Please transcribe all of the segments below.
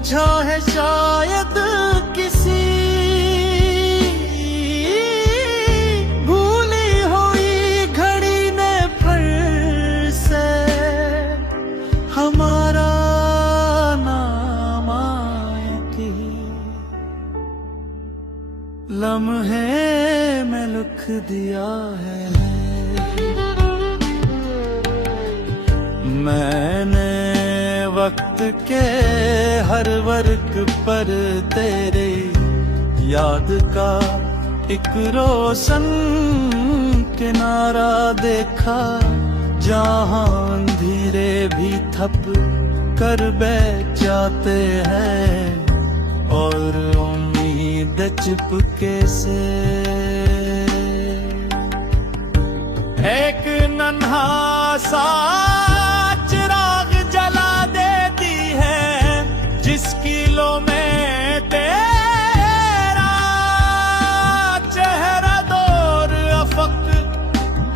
पूछा है शायद किसी भूली हुई घड़ी ने फिर से हमारा नाम आए कि लम्हे में लिख दिया है। मैंने वक्त के हर वर्क पर तेरे याद का एक रोशन किनारा देखा, जहां अंधेरे भी थप कर बैठ जाते हैं और उम्मीद चुपके से एक नन्हा सा चिराग जला देती है, जिसकी लो में तेरा चेहरा दूर अफक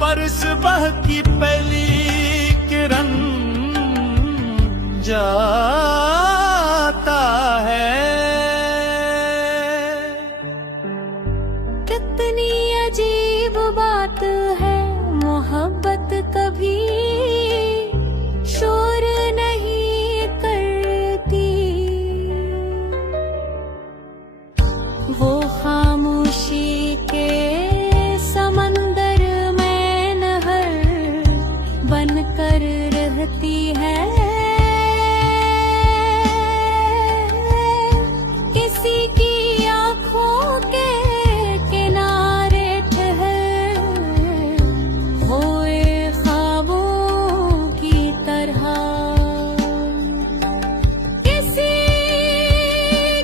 बरस बह की पहली किरण जाता है। कितनी अजीब बात है मोहब्बत, कभी शोर नहीं करती। वो खामोशी के समंदर में नहर बनकर रहती है। किसी की आँखों के किनारे ठहर होए ख्वाबों की तरह, किसी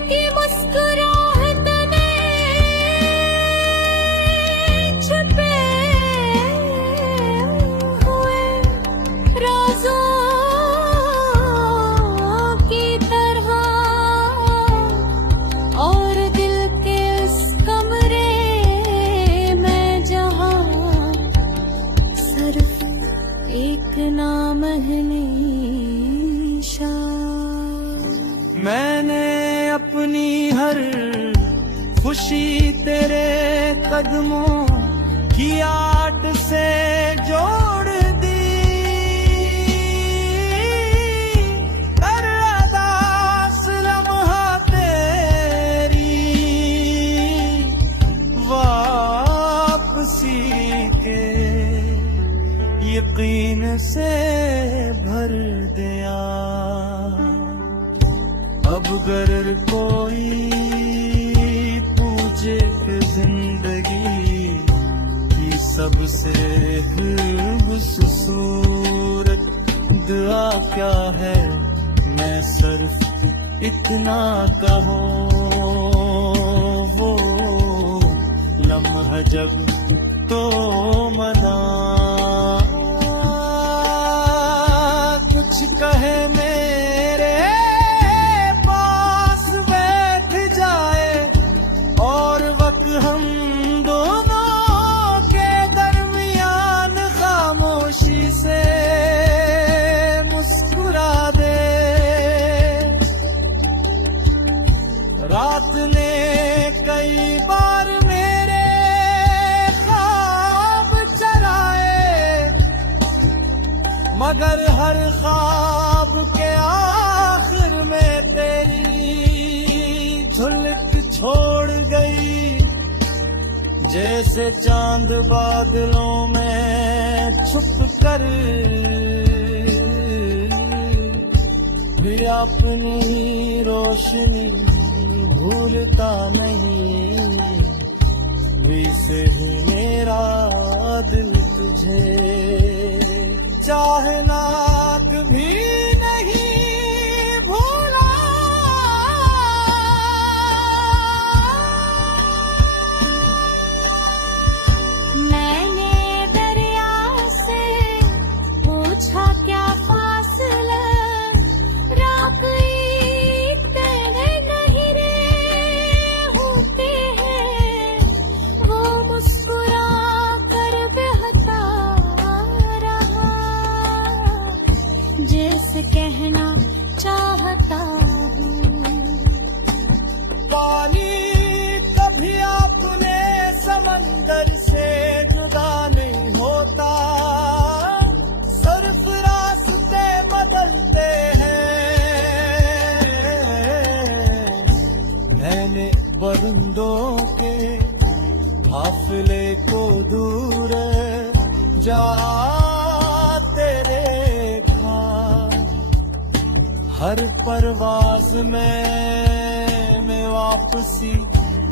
की मुस्कुराहट में छुपे हुए राज़ों की तरह, और दिल के उस कमरे में जहां सिर्फ एक नाम है निशा। मैंने अपनी हर खुशी तेरे कदमों की आट से जोड़ दी, कर अरदास लम्हा तेरी वापसी के यकीन से भर दिया। अब गर कोई पूछे कि जिंदगी की सबसे खूबसूरत दुआ क्या है, मैं सिर्फ इतना कहूँ, वो लम्हा जब तो मना कुछ कहे मेरे पास बैठ जाए, और वक्त हम दोनों के दरमियान खामोशी से मुस्कुरा दे। रात ने कई बार मेरे ख्वाब चराए, मगर हर ख्वाब के आखिर में तेरी झलक छोड़ गई, जैसे चांद बादलों में छुप कर भी अपनी रोशनी भूलता नहीं। वैसे ही मेरा दिल तुझे चाहना कभी नहीं भूला। मैंने दरिया से पूछा क्या फासला, राक़ी तेरे गहरे होते हैं, वो मुस्कुरा कर बहता रहा, जैसे परिंदों के काफिले को दूर जा तेरे खा। हर परवाज में वापसी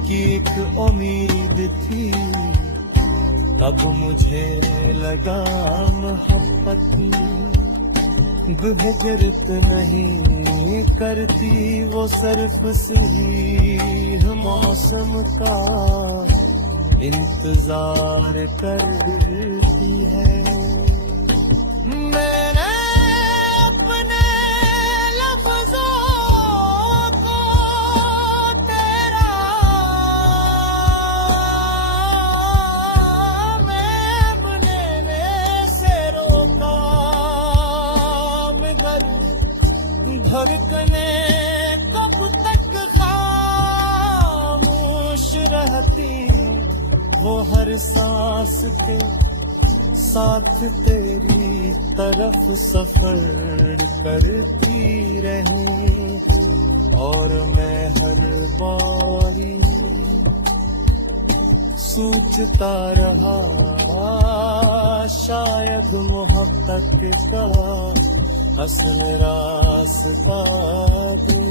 की एक उम्मीद थी, अब मुझे लगा मोहब्बत गुजरत नहीं करती, वो सिर्फ सही मौसम का इंतजार करती है। मैंने अपने लफ्ज़ों को तेरा मैं बुनने से रोका, मगर धड़कने कब तक खामोश रहती, वो हर सांस के साथ तेरी तरफ सफर करती रही, और मैं हर बारी सोचता रहा शायद मोहब्बत का हसन रास्ता दे।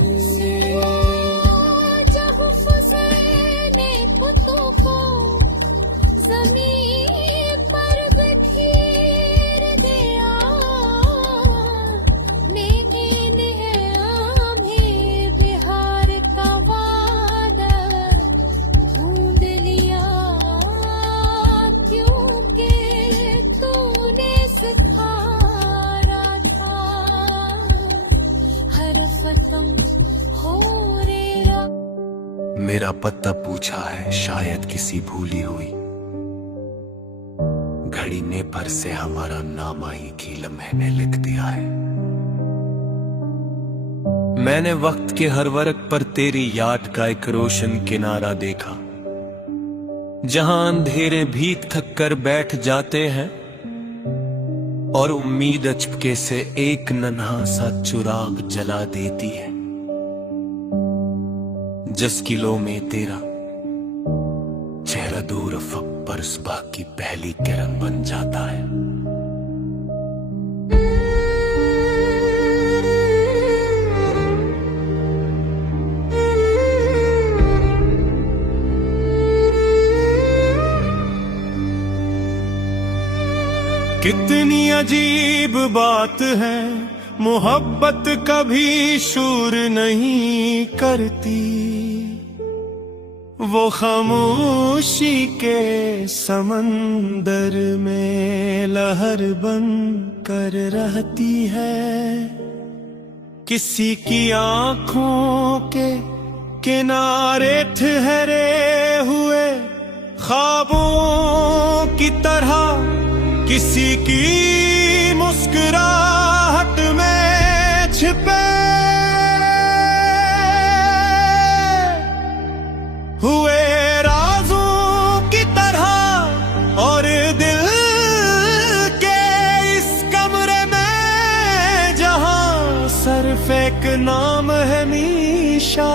ज़मीन पर बिखेर दिया, लेकिन है आंधी बिहार का वादा ढूंढ लिया, क्योंकि तूने सिखाया था हर खत्म हो रेरा। मेरा पता पूछा है शायद किसी भूली हुई, घड़ी ने भर से हमारा नाम आई की लम्हे में लिख दिया है। मैंने वक्त के हर वर्क पर तेरी याद का एक रोशन किनारा देखा, जहां अंधेरे भी थक कर बैठ जाते हैं, और उम्मीद अचपके से एक नन्हा सा चिराग जला देती है। जिस किलो में तेरा चेहरा दूर अफक पर सुबह की पहली किरण बन जाता है। कितनी अजीब बात है, मोहब्बत कभी शूर नहीं करती, वो खामोशी के समंदर में लहर बन कर रहती है। किसी की आंखों के किनारे ठहरे हुए ख्वाबों की तरह, किसी की मुस्कुराहट में छिपे हुए राजों की तरह, और दिल के इस कमरे में जहां सिर्फ एक नाम है मीशा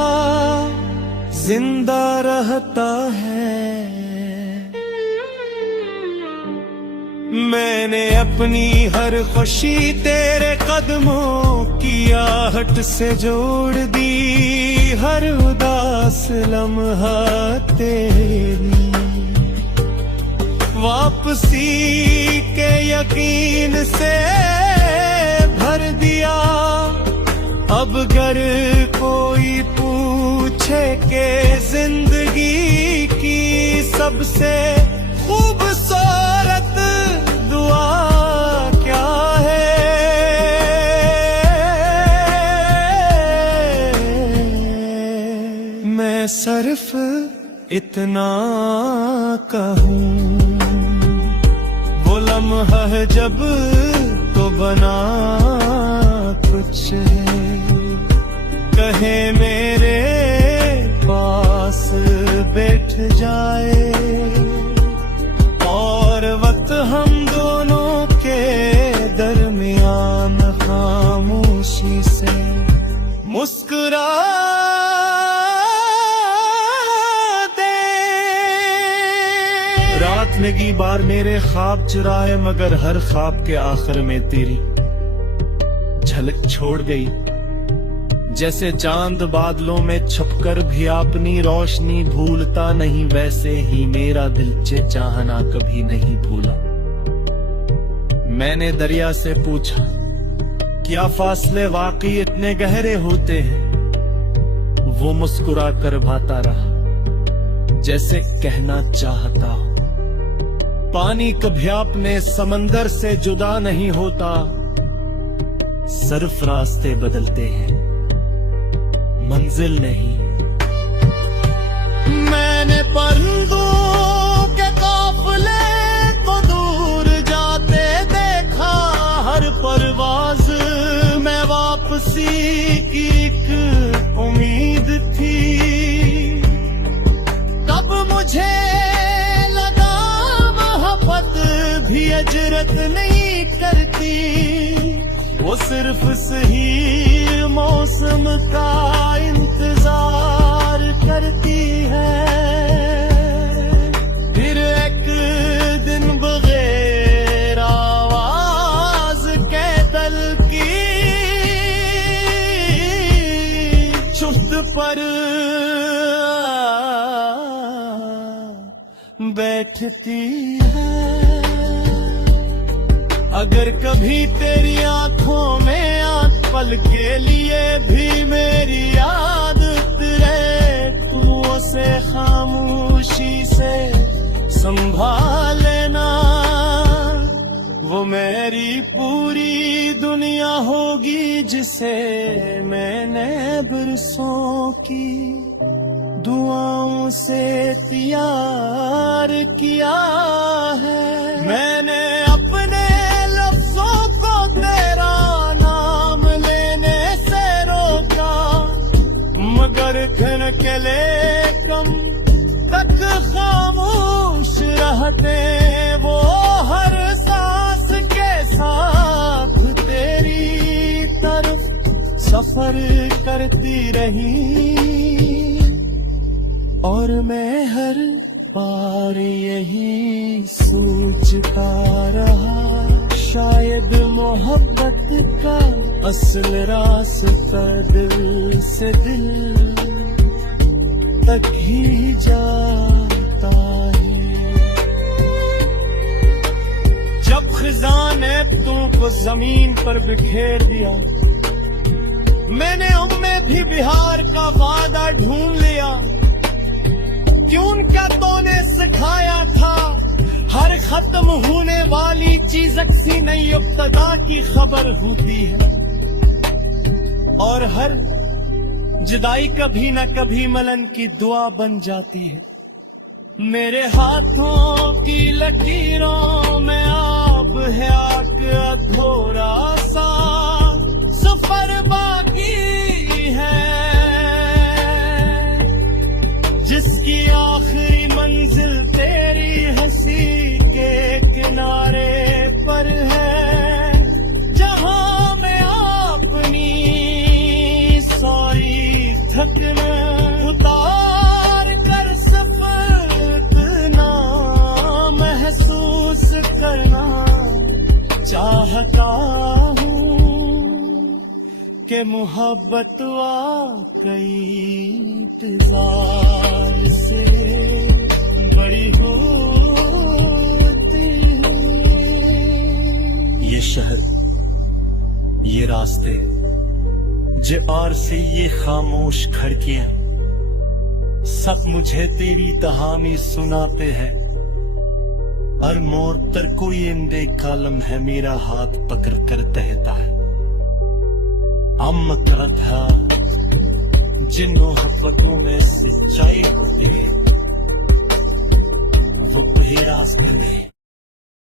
जिंदा रहता है। मैंने अपनी हर खुशी तेरे कदमों की आहट से जोड़ दी, हर उदास लम्हा तेरी वापसी के यकीन से भर दिया। अब अगर कोई पूछे के जिंदगी की सबसे खूबसूरत दुआ क्या है, मैं सिर्फ इतना कहूँ, वो लम्हा है जब तो बना कुछ है, कहे मेरे पास बैठ जाए, और वक्त हम दोनों के दरमियान खामोशी से मुस्कुरा कितने की बार मेरे ख्वाब चुराए, मगर हर ख्वाब के आखिर में तेरी झलक छोड़ गई। जैसे चांद बादलों में छुपकर भी अपनी रोशनी भूलता नहीं, वैसे ही मेरा दिल चाहना कभी नहीं भूला। मैंने दरिया से पूछा, क्या फासले वाकई इतने गहरे होते हैं? वो मुस्कुरा कर भाता रहा, जैसे कहना चाहता हो, पानी कभी अपने समंदर से जुदा नहीं होता, सिर्फ रास्ते बदलते हैं, मंजिल नहीं। मैंने परिंदों के काफिले को दूर जाते देखा, हर परवाज में वापसी की एक उम्मीद थी। तब मुझे लगा मोहब्बत भी अजरत नहीं करती, वो सिर्फ सही मौसम का इंतजार करती है। फिर एक दिन बगैर आवाज के दल की चुस्त पर बैठती है। अगर कभी तेरी आंखों में आंख पल के लिए भी मेरी याद उतरे, तू उसे खामोशी से संभाल लेना। वो मेरी पूरी दुनिया होगी जिसे मैंने बरसों की दुआओं से तैयार किया है। मैंने अपने घन के ले कम तक खामोश रहते, वो हर सांस के साथ तेरी तरफ सफर करती रही, और मैं हर बार यही सोचता रहा, शायद मोहब्बत का असल रास्ता दिल से दिल तक ही जाता है। जब खिज़ां ने तुमको जमीन पर बिखेर दिया, मैंने उनमें भी बिहार का वादा ढूंढ लिया। क्यों क्या तूने सिखाया था, हर खत्म होने वाली चीज अक्सी नई इब्तिदा की खबर होती है, और हर जुदाई कभी न कभी मिलन की दुआ बन जाती है। मेरे हाथों की लकीरों में आब है आग अधूरा सा सफर बाकी है, जिसकी आखिरी मंजिल तेरी हंसी के किनारे पर है, जहां मैं अपनी सारी थकना उतार कर सिर्फ इतना महसूस करना चाहता हूँ कि मोहब्बत वाकई इंतजार से बड़ी होती है। ये शहर, ये रास्ते, जे और से ये खामोश खिड़कियां, सब मुझे तेरी कहानी सुनाते हैं। हर मोड़ पर कोई इंदे कालम है, मेरा हाथ पकड़ कर कहता है, हम करता जिन मोहब्बतों में सच्चाई होती है, वो रास्ते में